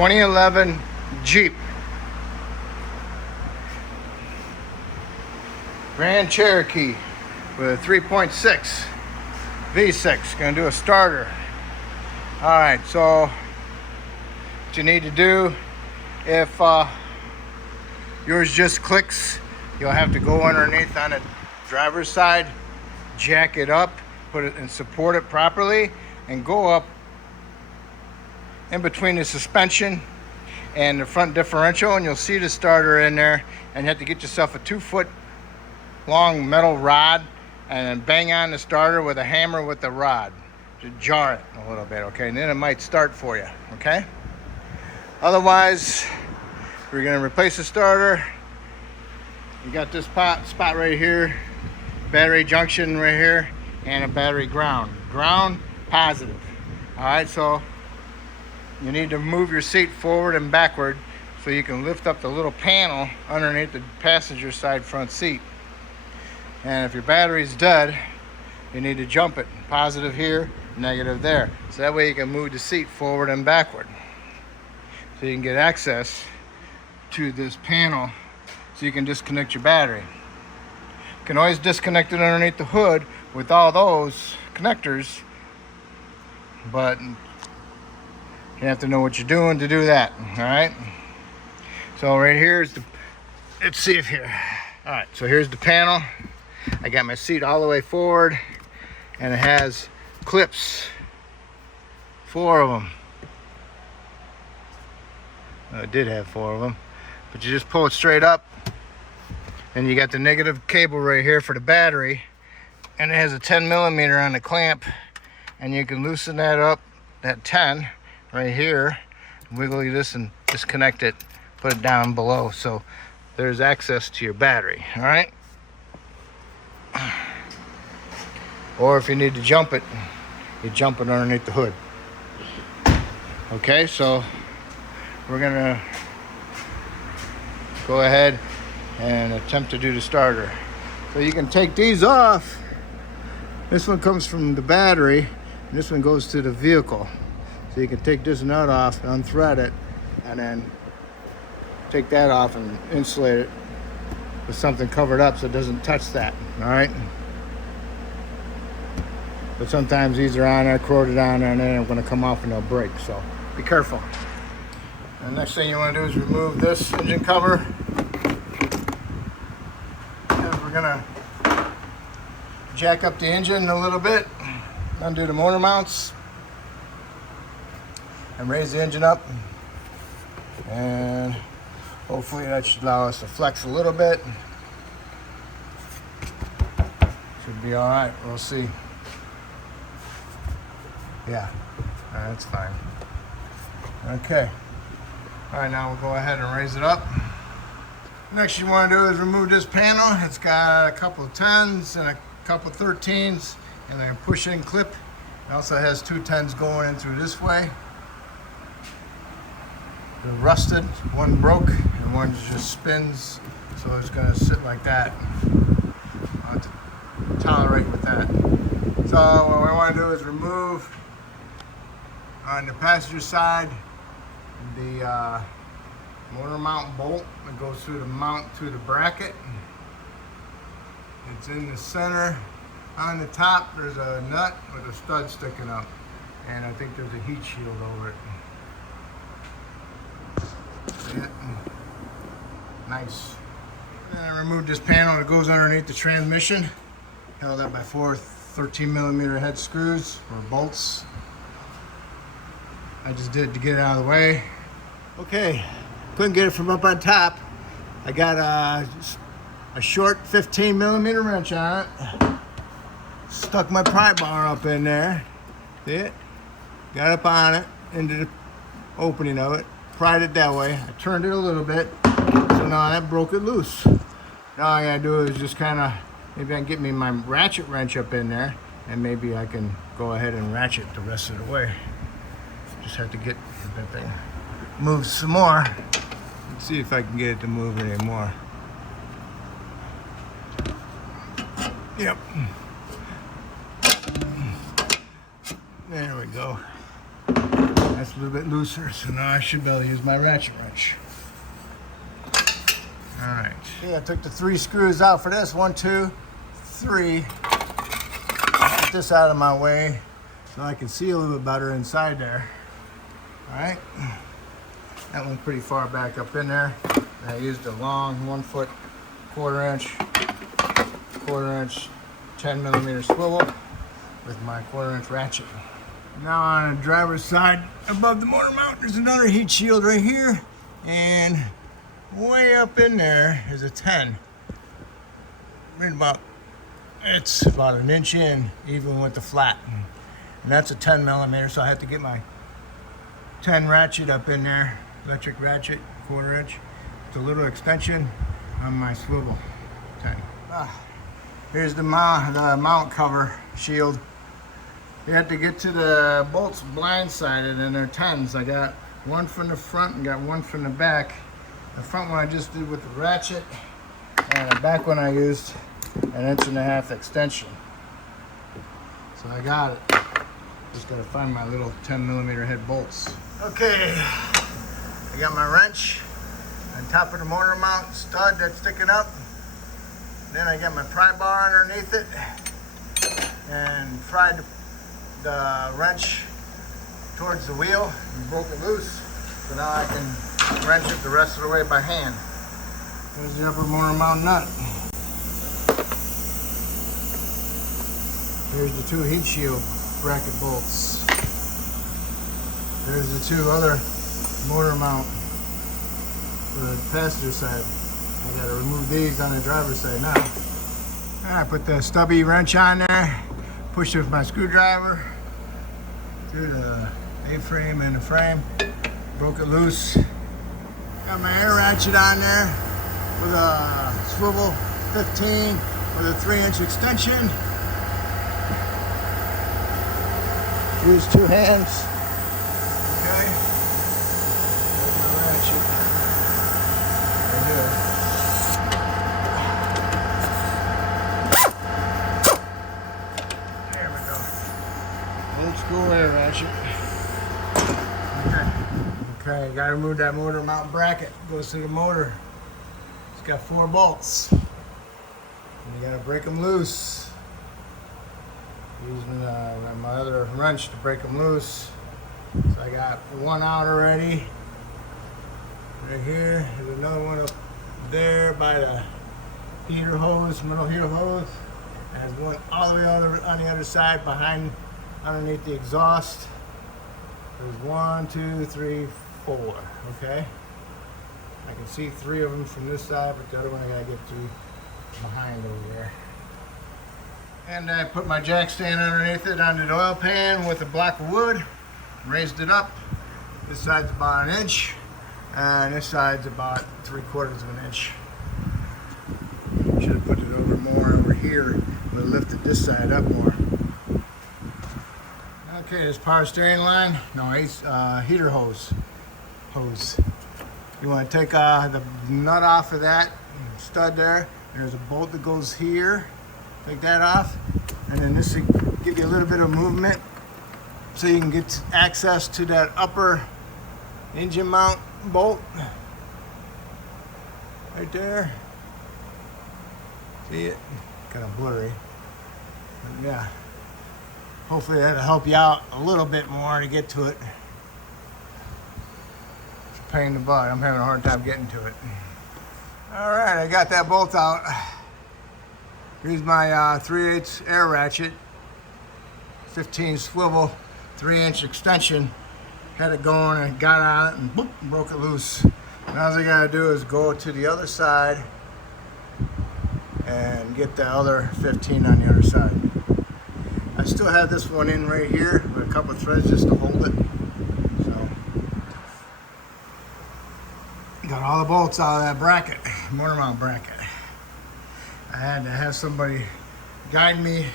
2011 Jeep Grand Cherokee with a 3.6 V6. Gonna do a starter. All right, so what you need to do, if yours just clicks, you'll have to go underneath on the driver's side, jack it up, put it and support it properly, and go up in between the suspension and the front differential, and you'll see the starter in there. And you have to get yourself a 2-foot long metal rod and then bang on the starter with a hammer with the rod to jar it a little bit, okay? And then it might start for you, okay? Otherwise, we're gonna replace the starter. You got this spot right here, battery junction right here, and a battery ground positive. All right, so you need to move your seat forward and backward so you can lift up the little panel underneath the passenger side front seat. And if your battery's dead, you need to jump it, positive here, negative there, so that way you can move the seat forward and backward so you can get access to this panel so you can disconnect your battery. You can always disconnect it underneath the hood with all those connectors, but you have to know what you're doing to do that. All right, so right here is the, let's see if here, all right, so here's the panel. I got my seat all the way forward, and it has clips, 4 of them. It did have 4 of them, but you just pull it straight up, and you got the negative cable right here for the battery, and it has a 10 millimeter on the clamp, and you can loosen that up, that 10 right here, wiggle this and disconnect it, put it down below, so there's access to your battery. All right, or if you need to jump it, you jump it underneath the hood. Okay, so we're gonna go ahead and attempt to do the starter. So you can take these off. This one comes from the battery, and this one goes to the vehicle. So you can take this nut off, unthread it, and then take that off and insulate it with something covered up so it doesn't touch that. All right, but sometimes these are on there, corroded on there, and then they're going to come off and they'll break, so be careful. The next thing you want to do is remove this engine cover, and we're going to jack up the engine a little bit, undo the motor mounts, and raise the engine up, and hopefully that should allow us to flex a little bit. Should be all right, we'll see. Yeah, that's fine. Okay, all right, now we'll go ahead and raise it up. Next you want to do is remove this panel. It's got a couple of 10s and a couple of 13s and a push-in clip. It also has 2 10s going in through this way. They're rusted, one broke and one just spins, so it's going to sit like that. I'll have to tolerate with that. So what we want to do is remove on the passenger side the motor mount bolt that goes through the mount to the bracket. It's in the center. On the top there's a nut with a stud sticking up, and I think there's a heat shield over it. Nice. And I removed this panel that goes underneath the transmission, held up by 4 13 millimeter head screws or bolts. I just did it to get it out of the way. Okay, couldn't get it from up on top. I got a short 15 millimeter wrench on it. Stuck my pry bar up in there. See it? Got up on it into the opening of it. Pried it that way. I turned it a little bit, so now that broke it loose. Now all I gotta do is just kind of, maybe I can get me my ratchet wrench up in there, and maybe I can go ahead and ratchet the rest of the way. Just have to get that thing moved some more. Let's see if I can get it to move anymore. Yep. There we go. That's a little bit looser, so now I should be able to use my ratchet wrench. All right. Okay, I took the 3 screws out for this. 1, 2, 3. Get this out of my way so I can see a little bit better inside there. All right. That one's pretty far back up in there. I used a long 1 foot, quarter inch, 10 millimeter swivel with my 1/4 inch ratchet. Now on the driver's side above the motor mount, there's another heat shield right here, and way up in there is a 10. It's about an inch in, even with the flat, and that's a 10 millimeter. So I have to get my 10 ratchet up in there, electric ratchet, 1/4 inch. It's a little extension on my swivel 10. Here's the mount cover shield. You have to get to the bolts blindsided, and they're 10s. I got one from the front and got one from the back. The front one I just did with the ratchet, and the back one I used an 1.5 inch extension. So I got it. Just gotta find my little 10 millimeter head bolts. Okay, I got my wrench on top of the motor mount stud that's sticking up. Then I got my pry bar underneath it and pried the wrench towards the wheel and broke it loose. So now I can wrench it the rest of the way by hand. There's the upper motor mount nut. Here's the 2 heat shield bracket bolts. There's the 2 other motor mount for the passenger side. I gotta remove these on the driver's side now. I put the stubby wrench on there, pushed it with my screwdriver through the A-frame and the frame, broke it loose. Got my air ratchet on there with a swivel 15 with a 3-inch extension. Use 2 hands. Okay. There's my ratchet. Right here. There we go. Old school air ratchet. Okay, gotta remove that motor mount bracket. Goes to the motor. It's got 4 bolts. And you gotta break them loose. Using my other wrench to break them loose. So I got 1 out already. Right here. There's another one up there by the heater hose, middle heater hose. And there's one all the way on the other side behind, underneath the exhaust. There's 1, 2, 3, 4. Okay. I can see 3 of them from this side, but the other one I gotta get to behind over there. And I put my jack stand underneath it on the oil pan with a block of wood, raised it up. This side's about 1 inch, and this side's about 3/4 of an inch. Should have put it over more over here, but lifted this side up more. Okay, this power steering line, no, it's heater hose. You want to take the nut off of that stud there. There's a bolt that goes here. Take that off, and then this will give you a little bit of movement so you can get access to that upper engine mount bolt right there. See it? Kind of blurry. But yeah. Hopefully that'll help you out a little bit more to get to it. It's a pain in the butt. I'm having a hard time getting to it. All right, I got that bolt out. Here's my 3/8 air ratchet, 15 swivel, 3-inch extension. Had it going and got on it and boop, broke it loose. Now all I gotta do is go to the other side and get the other 15 on the other side. I still have this one in right here with a couple of threads just to hold it. So, got all the bolts out of that bracket, motor mount bracket. I had to have somebody guide me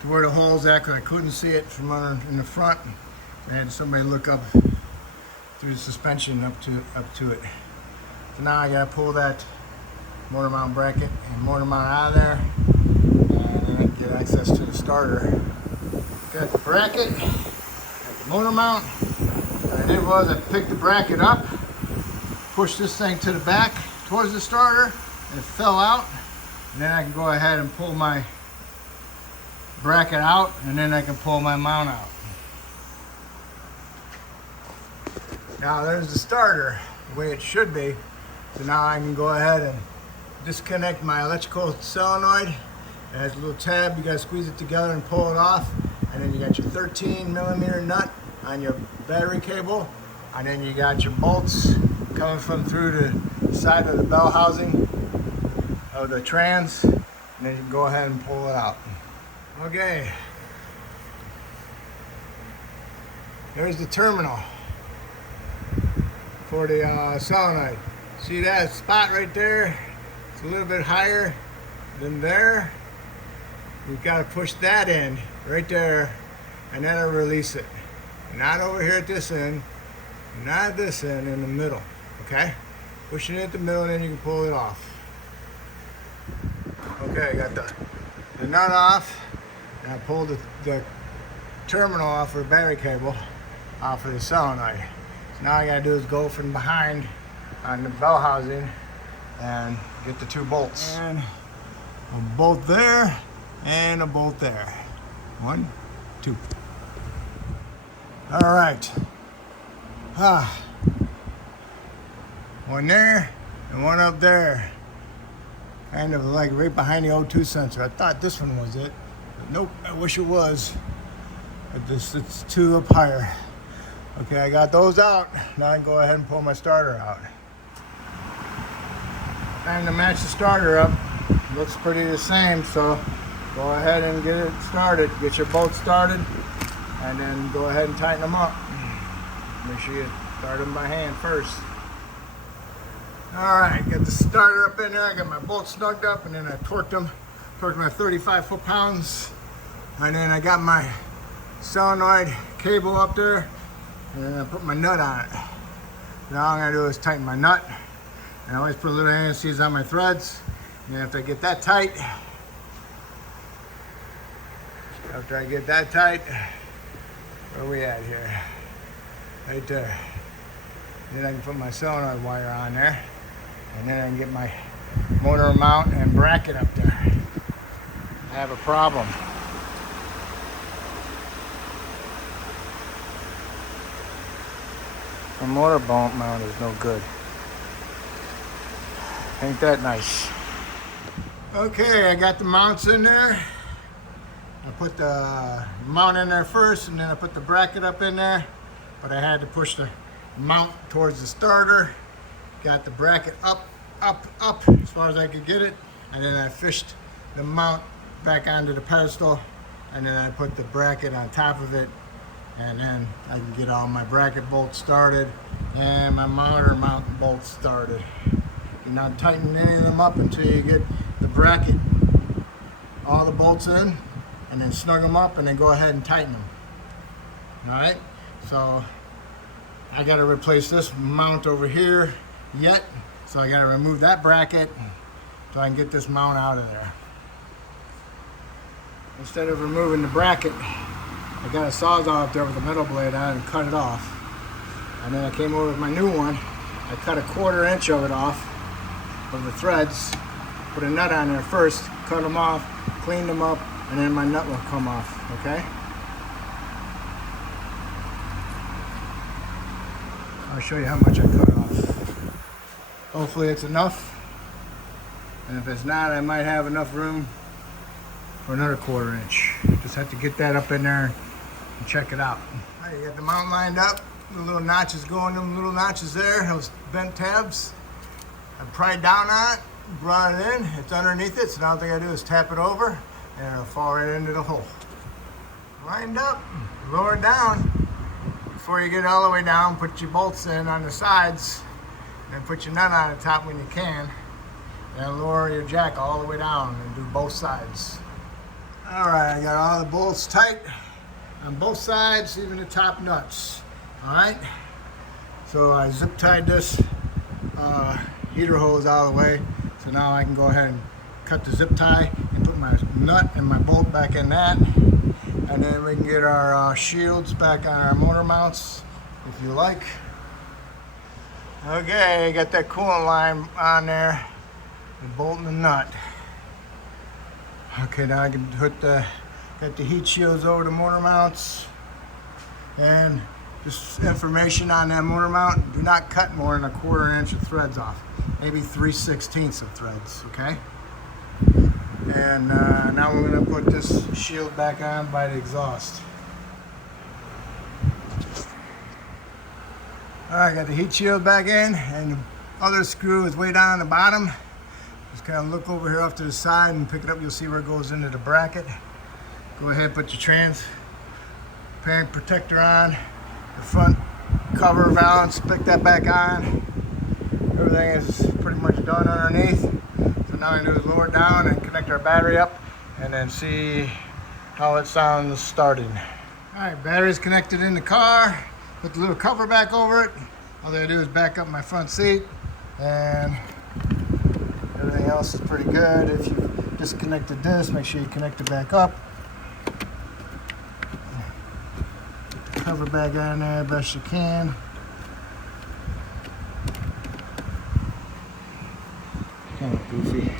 to where the hole's at because I couldn't see it from under in the front. I had somebody look up through the suspension up to it. So now I gotta pull that motor mount bracket and motor mount out of there, and then I can get access to the starter. Got the bracket, got the motor mount, did was I picked the bracket up, pushed this thing to the back towards the starter, and it fell out. And then I can go ahead and pull my bracket out, and then I can pull my mount out. Now there's the starter, the way it should be. So now I can go ahead and disconnect my electrical solenoid. It has a little tab, you gotta squeeze it together and pull it off. And then you got your 13mm nut on your battery cable. And then you got your bolts coming from through the side of the bell housing of the trans. And then you can go ahead and pull it out. Okay. There's the terminal for the solenoid. See that spot right there? It's a little bit higher than there. We've got to push that in right there, and then I'll release it. Not over here at this end, not at this end, in the middle. Okay? Push it at the middle, and then you can pull it off. Okay, I got the nut off, and I pulled the terminal off for the battery cable off of the solenoid. So now all I gotta do is go from behind on the bell housing and get the two bolts. And a bolt there and a bolt there. 1, 2. All right. One there and one up there. Kind of like right behind the O2 sensor. I thought this one was it, but nope, I wish it was. But it's two up higher. Okay, I got those out. Now I can go ahead and pull my starter out. Time to match the starter up. Looks pretty the same, so go ahead and get it started. Get your bolts started, and then go ahead and tighten them up. Make sure you start them by hand first. All right, got the starter up in there. I got my bolts snugged up, and then I torqued my 35 foot-pounds, and then I got my solenoid cable up there, and then I put my nut on it. Now all I'm gonna do is tighten my nut, and I always put a little anti-seize on my threads. And after I get that tight, where are we at here? Right there. Then I can put my solenoid wire on there, and then I can get my motor mount and bracket up there. I have a problem. The motor mount is no good. Ain't that nice? Okay, I got the mounts in there. I put the mount in there first, and then I put the bracket up in there. But I had to push the mount towards the starter. Got the bracket up as far as I could get it. And then I fished the mount back onto the pedestal. And then I put the bracket on top of it. And then I can get all my bracket bolts started and my motor mount bolts started. You're not tightening any of them up until you get the bracket, all the bolts in, and then snug them up, and then go ahead and tighten them. All right, so I got to replace this mount over here yet, so I got to remove that bracket so I can get this mount out of there. Instead of removing the bracket, I got a sawzall up there with a metal blade on and cut it off. And then I came over with my new one. I cut 1/4 inch of it off of the threads, put a nut on there first, cut them off, cleaned them up, and then my nut will come off, okay? I'll show you how much I cut off. Hopefully it's enough. And if it's not, I might have enough room for another 1/4 inch. Just have to get that up in there and check it out. All right, you got the mount lined up. The little notches going, them little notches there, those bent tabs. I pried down on it, brought it in. It's underneath it, so now all I gotta do is tap it over, and it'll fall right into the hole. Lined up, lower it down. Before you get all the way down, put your bolts in on the sides, and then put your nut on the top when you can. And lower your jack all the way down and do both sides. All right, I got all the bolts tight on both sides, even the top nuts. All right, so I zip tied this heater hose all the way. So now I can go ahead and cut the zip tie and put my nut and my bolt back in that. And then we can get our shields back on our motor mounts. If you like. Okay, got that coolant line on there, the bolt and the nut. Okay, now I can put got the heat shields over the motor mounts, and just information on that motor mount: do not cut more than 1/4 inch of threads off, maybe 3/16 of threads. Okay. And now we're going to put this shield back on by the exhaust. Alright, got the heat shield back in, and the other screw is way down on the bottom. Just kind of look over here off to the side and pick it up. You'll see where it goes into the bracket. Go ahead and put your transparent protector on. The front cover valance, pick that back on. Everything is pretty much done underneath. So now I do is lower it down and connect our battery up, and then see how it sounds starting. Alright, battery's connected in the car. Put the little cover back over it. All I do is back up my front seat, and everything else is pretty good. If you disconnected this, make sure you connect it back up. Put the cover back on there best you can. Kind of goofy.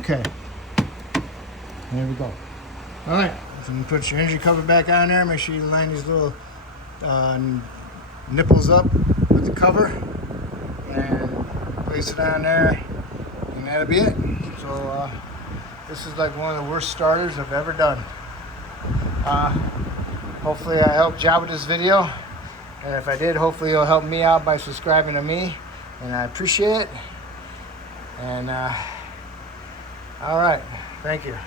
Okay. There we go. All right, so you put your engine cover back on there. Make sure you line these little nipples up with the cover and place it on there, and that'll be it. So this is like one of the worst starters I've ever done. Hopefully I helped you out with this video, and if I did, hopefully you'll help me out by subscribing to me, and I appreciate it. And all right, thank you.